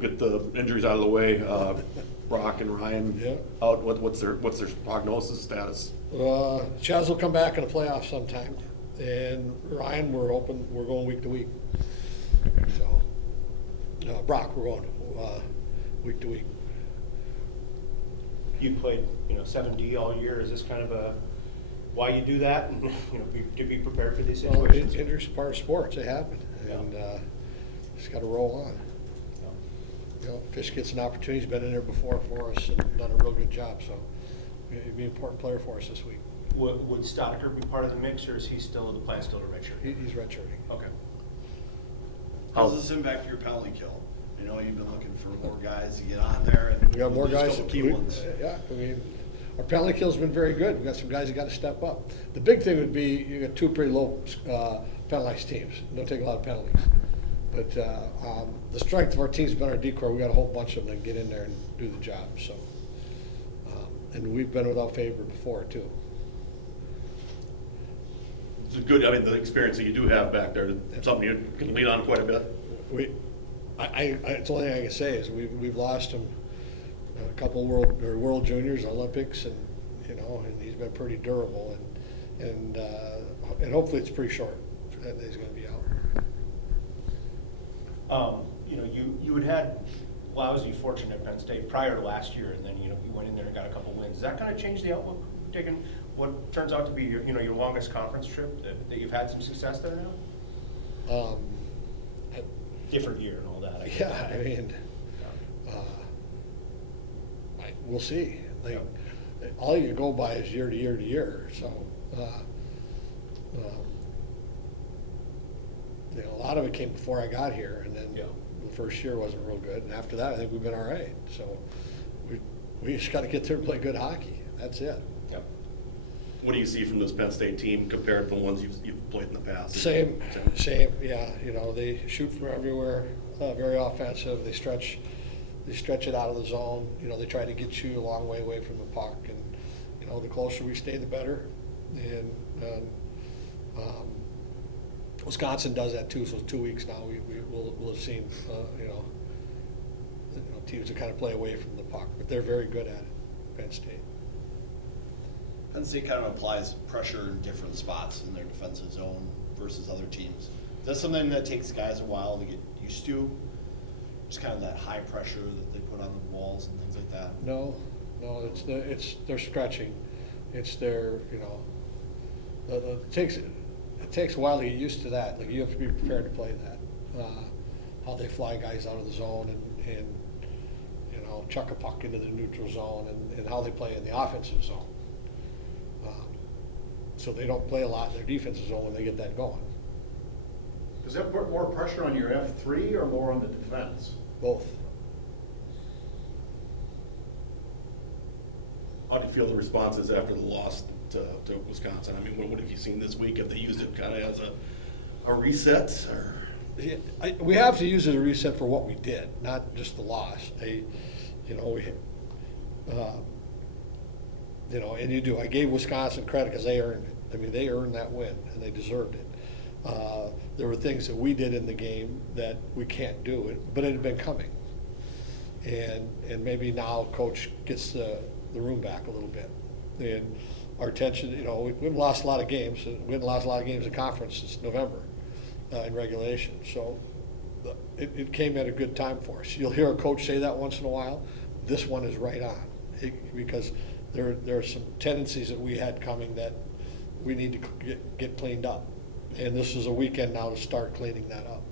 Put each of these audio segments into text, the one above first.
get the injuries out of the way. Brock and Ryan Yeah. out. What's their prognosis status? Chaz will come back in the playoffs sometime, and Ryan, we're going week to week. So, Brock, we're going week to week. You played, 7D all year. Is this kind of why you do that, and to be prepared for these Well, situations? injuries are part of sports. They happen, and just got to roll on. Fish gets an opportunity. He's been in there before for us and done a real good job. So he'd be an important player for us this week. Would Stoddard be part of the mix, or is he still the plan still to redshirt? He's redshirting. Okay. How does this impact your penalty kill? You've been looking for more guys to get on there, and We got more there's a guys. couple key ones. Yeah, our penalty kill's been very good. We've got some guys that got to step up. The big thing would be you got two pretty low penalized teams. Don't take a lot of penalties. But the strength of our team's been our decor. We got a whole bunch of them that get in there and do the job. So, and we've been without favor before too. It's a good. The experience that you do have back there, something you can lean on quite a bit. It's the only thing I can say is we've lost him a couple world juniors, Olympics, and and he's been pretty durable, and hopefully it's pretty short that he's going to be out. You had lousy fortune at Penn State prior to last year, and then you went in there and got a couple wins. Does that kind of change the outlook? Taking what turns out to be your longest conference trip, that you've had some success there now? Different year and all that. We'll see. All you go by is year to year to year. So, a lot of it came before I got here, and then the first year wasn't real good, and after that, I think we've been all right. So, we just got to get there and play good hockey. That's it. Yep. What do you see from this Penn State team compared to the ones you've played in the past? Same. Yeah, they shoot from everywhere. Very offensive. They stretch it out of the zone. They try to get you a long way away from the puck, and the closer we stay, the better. And Wisconsin does that too. So 2 weeks now, we'll have seen teams that kind of play away from the puck, but they're very good at it. Penn State. Penn State kind of applies pressure in different spots in their defensive zone versus other teams. Is that something that takes guys a while to get used to? Just kind of that high pressure that they put on the walls and things like that? No, it's their stretching. It's their, it takes a while to get used to that. Like, you have to be prepared to play that. How they fly guys out of the zone and chuck a puck into the neutral zone, and how they play in the offensive zone. So they don't play a lot in their defensive zone when they get that going. Does that put more pressure on your F3 or more on the defense? Both. How do you feel the responses after the loss to Wisconsin? What have you seen this week? Have they used it kind of as a reset? Or? We have to use it as a reset for what we did, not just the loss. And you do. I gave Wisconsin credit because they earned it. They earned that win, and they deserved it. There were things that we did in the game that we can't do, but it had been coming. And maybe now Coach gets the room back a little bit. And our attention, we haven't lost a lot of games. We haven't lost a lot of games in conference since November in regulation. So it came at a good time for us. You'll hear a coach say that once in a while. This one is right on, because there are some tendencies that we had coming that we need to get cleaned up. And this is a weekend now to start cleaning that up.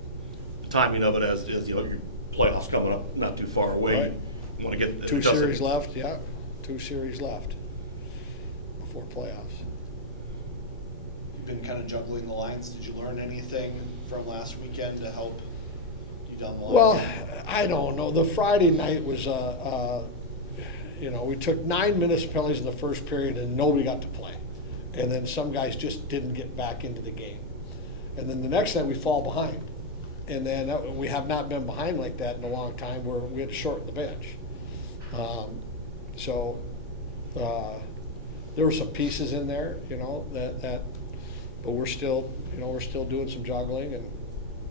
The timing of it as your playoffs coming up not too far away. Right. You want to get Two series left before playoffs. You've been kind of juggling the lines. Did you learn anything from last weekend to help you down the line? Well, I don't know. The Friday night was, we took 9 minutes penalties in the first period and nobody got to play. And then some guys just didn't get back into the game. And then the next night we fall behind. And then we have not been behind like that in a long time, where we had to shorten the bench. There were some pieces in there, but we're still doing some juggling and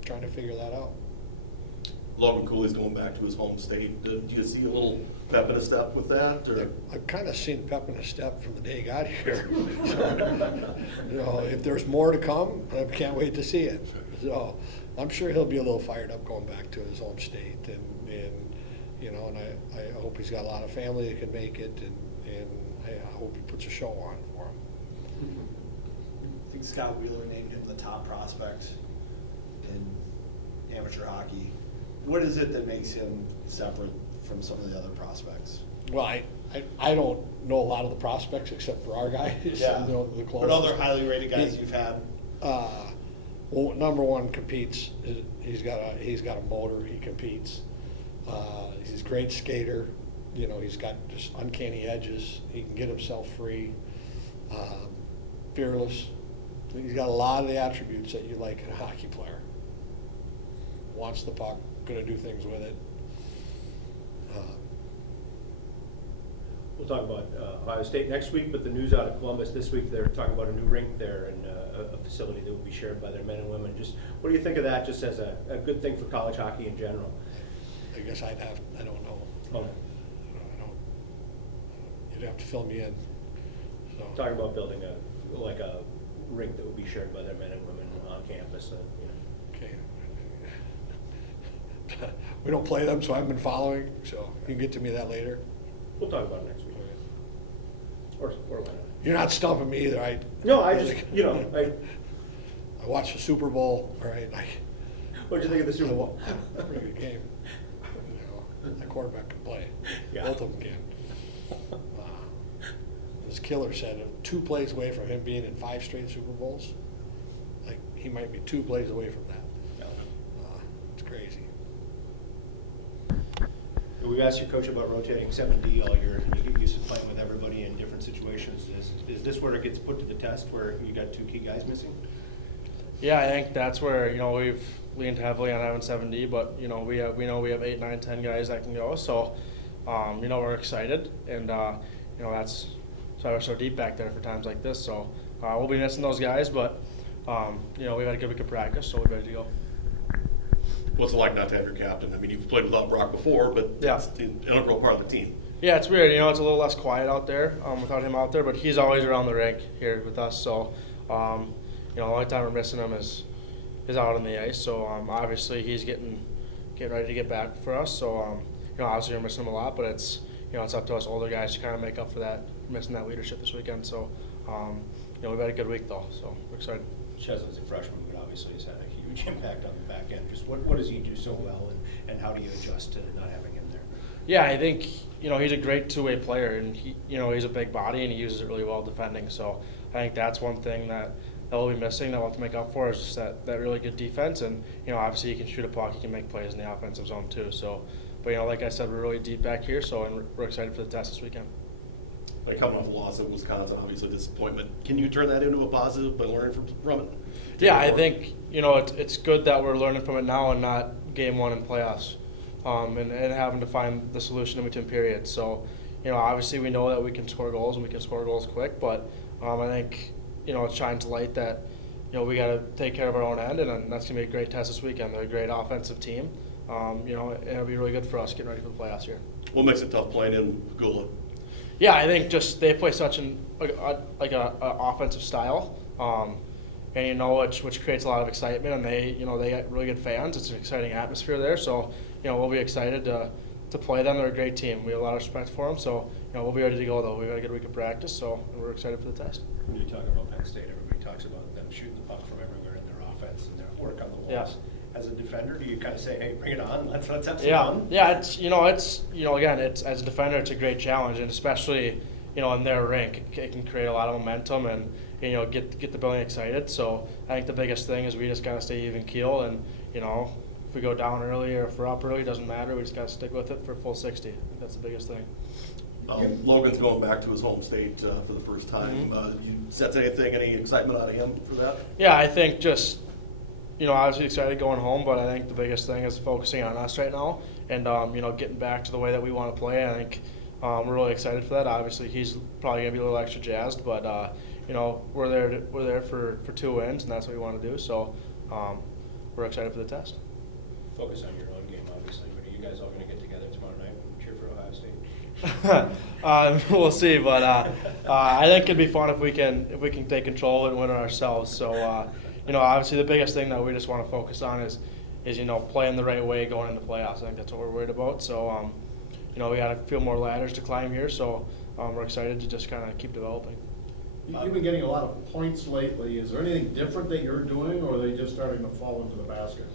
trying to figure that out. Logan Cooley's going back to his home state. Do you see a little pep in a step with that, or? I've kind of seen pep in a step from the day he got here. You know, if there's more to come, I can't wait to see it. So I'm sure he'll be a little fired up going back to his home state, and you know, and I hope he's got a lot of family that can make it, and I hope he puts a show on for him. I think Scott Wheeler named him the top prospect in amateur hockey. What is it that makes him separate from some of the other prospects? Well, I don't know a lot of the prospects except for our guys. Yeah, You know, the but closest. other highly rated guys you've had? Well, number one competes. He's got a motor. He competes. He's a great skater. You know, he's got just uncanny edges. He can get himself free. Fearless. He's got a lot of the attributes that you like in a hockey player. Wants the puck. Going to do things with it. We'll talk about Ohio State next week, but the news out of Columbus this week, they're talking about a new rink there and a facility that will be shared by their men and women. Just what do you think of that, just as a good thing for college hockey in general? I guess I don't know. Oh. I don't. You'd have to fill me in. So. Talking about building a rink that would be shared by their men and women on campus. You know. Okay. We don't play them, so I haven't been following, so you can get to me that later. We'll talk about it next week. Or why not? You're not stumping me either. No, I just, you know, I watched the Super Bowl, all right? What'd you think of the Super Bowl? Pretty good game. You know, that quarterback can play. Yeah. Both of them can. As Killer said, 2 plays away from him being in 5 straight Super Bowls. Like, he might be 2 plays away from that. Yeah. It's crazy. We've asked your coach about rotating 7D all year. You get used to playing with everybody in different situations. Is this where it gets put to the test, where you got 2 key guys missing? Yeah, I think that's where, you know, we've leaned heavily on having 7D, but, you know, we know we have 8, 9, 10 guys that can go. So, you know, we're excited, and, you know, that's why we're so deep back there for times like this. So we'll be missing those guys, but, you know, we've had a good week of practice, so we're ready to go. What's it like not to have your captain? I mean, you've played without Brock before, but Yeah. that's the integral part of the team. Yeah, it's weird. You know, it's a little less quiet out there without him out there, but he's always around the rink here with us. So, you know, the only time we're missing him is out on the ice. So, obviously, he's getting ready to get back for us. So, you know, obviously we're missing him a lot, but it's, you know, it's up to us older guys to kind of make up for that, missing that leadership this weekend. So, you know, we've had a good week though, so we're excited. Cheslin's a freshman, but obviously has had a huge impact on the back end. Just what does he do so well, and how do you adjust to not having him there? Yeah, I think, you know, he's a great two-way player, and he, you know, he's a big body and he uses it really well defending. So I think that's one thing that we'll be missing that we'll have to make up for is just that really good defense. And, you know, obviously he can shoot a puck, he can make plays in the offensive zone too. So, but, you know, like I said, we're really deep back here, so and we're excited for the test this weekend. Like coming off a loss at Wisconsin, obviously disappointment. Can you turn that into a positive by learning from it? Yeah, I think, you know, it's good that we're learning from it now and not game 1 in playoffs, and having to find the solution in between periods. So, you know, obviously we know that we can score goals and we can score goals quick, but I think, you know, it shines light that, you know, we got to take care of our own end, and that's going to be a great test this weekend. They're a great offensive team. You know, it'll be really good for us getting ready for the playoffs here. What makes it tough playing in Gula? Yeah, I think just they play such an offensive style, and you know which creates a lot of excitement, and they got really good fans. It's an exciting atmosphere there, so you know we'll be excited to play them. They're a great team. We have a lot of respect for them, so you know we'll be ready to go though. We've got a good week of practice, so we're excited for the test. When you talk about Penn State, everybody talks about them shooting the puck from everywhere in their offense and their work on the walls. Yeah. As a defender, do you kind of say, "Hey, bring it on. Let's have some Yeah, fun"? yeah. It's again, it's as a defender, it's a great challenge, and especially in their rink, it can create a lot of momentum and get the building excited. So I think the biggest thing is we just gotta stay even keel, and if we go down early or if we're up early, it doesn't matter. We just gotta stick with it for full 60. I think that's the biggest thing. Logan's going back to his home state for the first time. You sense any excitement out of him for that? Yeah, I think just obviously excited going home, but I think the biggest thing is focusing on us right now and getting back to the way that we want to play. I think we're really excited for that. Obviously, he's probably gonna be a little extra jazzed, but we're there for 2 wins, and that's what we want to do. So we're excited for the test. Focus on your own game, obviously. guys all gonna get together tomorrow night and cheer for Ohio State? We'll see, but I think it'd be fun if we can take control and win it ourselves. So obviously the biggest thing that we just want to focus on is playing the right way going into playoffs. I think that's what we're worried about. So we got a few more ladders to climb here. So we're excited to just kind of keep developing. You've been getting a lot of points lately. Is there anything different that you're doing, or are they just starting to fall into the basket?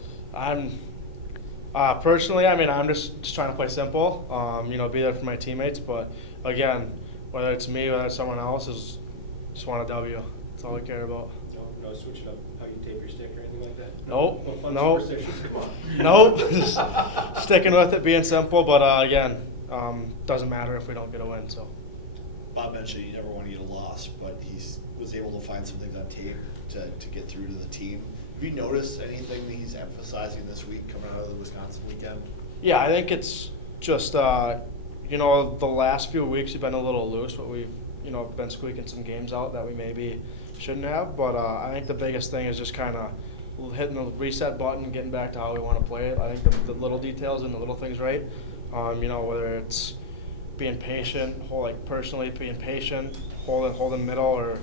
Personally, I'm just trying to play simple, be there for my teammates. But again, whether it's me, whether it's someone else, just want a W. That's all I care about. No switching up how you tape your stick or anything like that? Nope. No fun Nope. superstitions? Come on. Nope. Just sticking with it, being simple. But again, doesn't matter if we don't get a win. So. Bob mentioned you never want to get a loss, but he was able to find some things on tape to get through to the team. Have you noticed anything that he's emphasizing this week coming out of the Wisconsin weekend? Yeah, I think it's just the last few weeks have been a little loose, but we've been squeaking some games out that we maybe shouldn't have. But I think the biggest thing is just kind of hitting the reset button and getting back to how we want to play it. I think the little details and the little things right. Whether it's being patient, personally being patient, holding middle or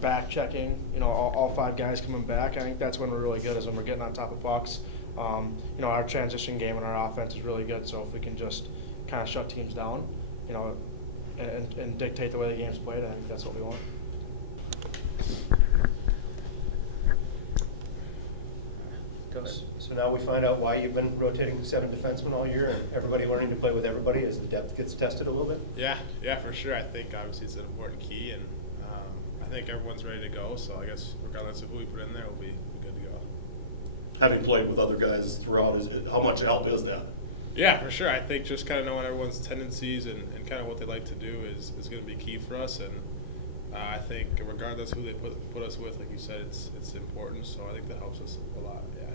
back checking, all 5 guys coming back. I think that's when we're really good, is when we're getting on top of pucks. Our transition game and our offense is really good. So if we can just kind of shut teams down, and dictate the way the game's played, I think that's what we want. So now we find out why you've been rotating 7 defensemen all year and everybody learning to play with everybody as the depth gets tested a little bit? Yeah, for sure. I think obviously it's an important key, and I think everyone's ready to go. So I guess regardless of who we put in there, we'll be good to go. Having played with other guys throughout, how much help is that? Yeah, for sure. I think just kind of knowing everyone's tendencies and kind of what they like to do is going to be key for us. And I think regardless who they put us with, like you said, it's important. So I think that helps us a lot. Yeah.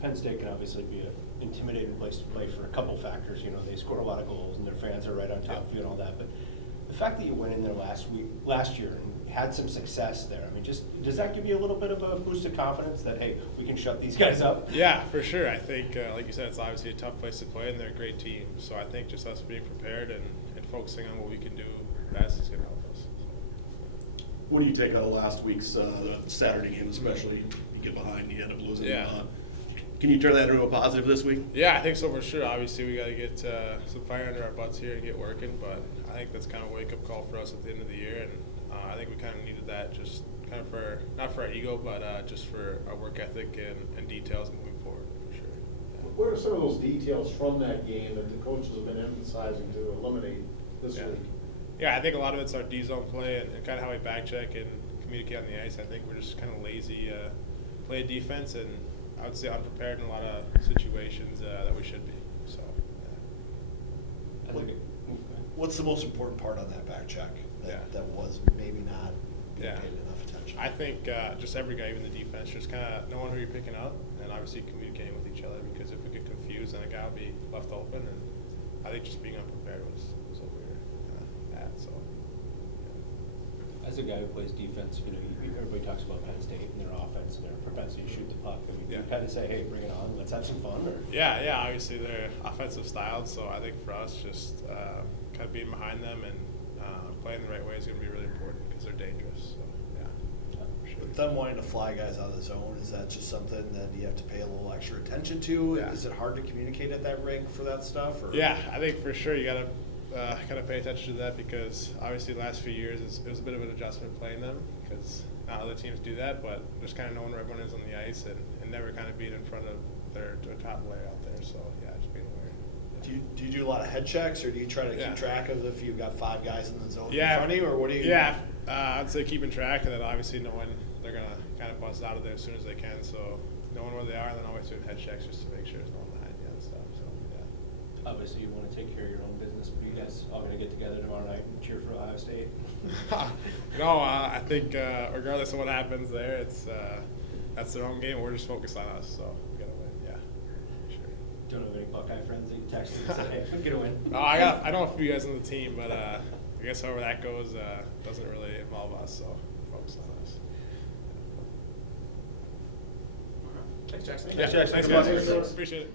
Penn State can obviously be an intimidating place to play for a couple factors. They score a lot of goals and their fans are right on top of you and all that. But the fact that you went in there last year and had some success there, does that give you a little bit of a boost of confidence that, hey, we can shut these guys up? Yeah, for sure. I think, like you said, it's obviously a tough place to play, and they're a great team. So I think just us being prepared and focusing on what we can do best is going to help us. What do you take out of last week's Saturday game, especially? You get behind, you end up losing. Yeah. Can you turn that into a positive this week? Yeah, I think so for sure. Obviously, we got to get some fire under our butts here and get working, but I think that's kind of a wake-up call for us at the end of the year, and I think we kind of needed that just kind of not for our ego, but just for our work ethic and details moving forward, for sure. Yeah. What are some of those details from that game that the coaches have been emphasizing to eliminate this week? Yeah, I think a lot of it's our D-zone play and kind of how we back check and communicate on the ice. I think we're just kind of lazy play defense, and I would say unprepared in a lot of situations that we should be. So, yeah. What's the most important part on that back check that was maybe not being paid enough attention? I think just every guy, even the defense, just kind of knowing who you're picking up and obviously communicating with each other, because if we get confused, then a guy will be left open. And I think just being unprepared was what we were at. So. As a guy who plays defense, everybody talks about Penn State and their offense and their propensity to shoot the puck. You kind of say, hey, bring it on, let's have some fun. Or? Yeah, obviously they're offensive styled, so I think for us, just kind of being behind them and playing the right way is going to be really important because they're dangerous. So, yeah. Sure. With them wanting to fly guys out of the zone, is that just something that you have to pay a little extra attention to? Yeah. Is it hard to communicate at that rink for that stuff? Or? Yeah, I think for sure you got to kind of pay attention to that, because obviously the last few years it was a bit of an adjustment playing them, because not other teams do that, but just kind of knowing where everyone is on the ice and never kind of being in front of their top player out there. So yeah, just being aware. Do you do a lot of head checks, or do you try to keep track of if you've got 5 guys in the zone in Yeah. front of you, or what do you? Yeah, I'd say keeping track, and then obviously knowing they're gonna kind of bust out of there as soon as they can. So knowing where they are, and then always doing head checks just to make sure there's no one behind you and stuff. So yeah. Obviously, you want to take care of your own business, but you guys all going to get together tomorrow night and cheer for Ohio State? No, I think regardless of what happens there, that's their own game. We're just focused on us, so we gotta win. Yeah, sure. Don't have any Buckeye friends that you text and say, hey, I'm gonna win. No, I know a few guys on the team, but I guess however that goes doesn't really involve us, so focus on us. Thanks, Jackson. Yeah, Thanks, Jackson. thanks Good luck. guys. Appreciate it.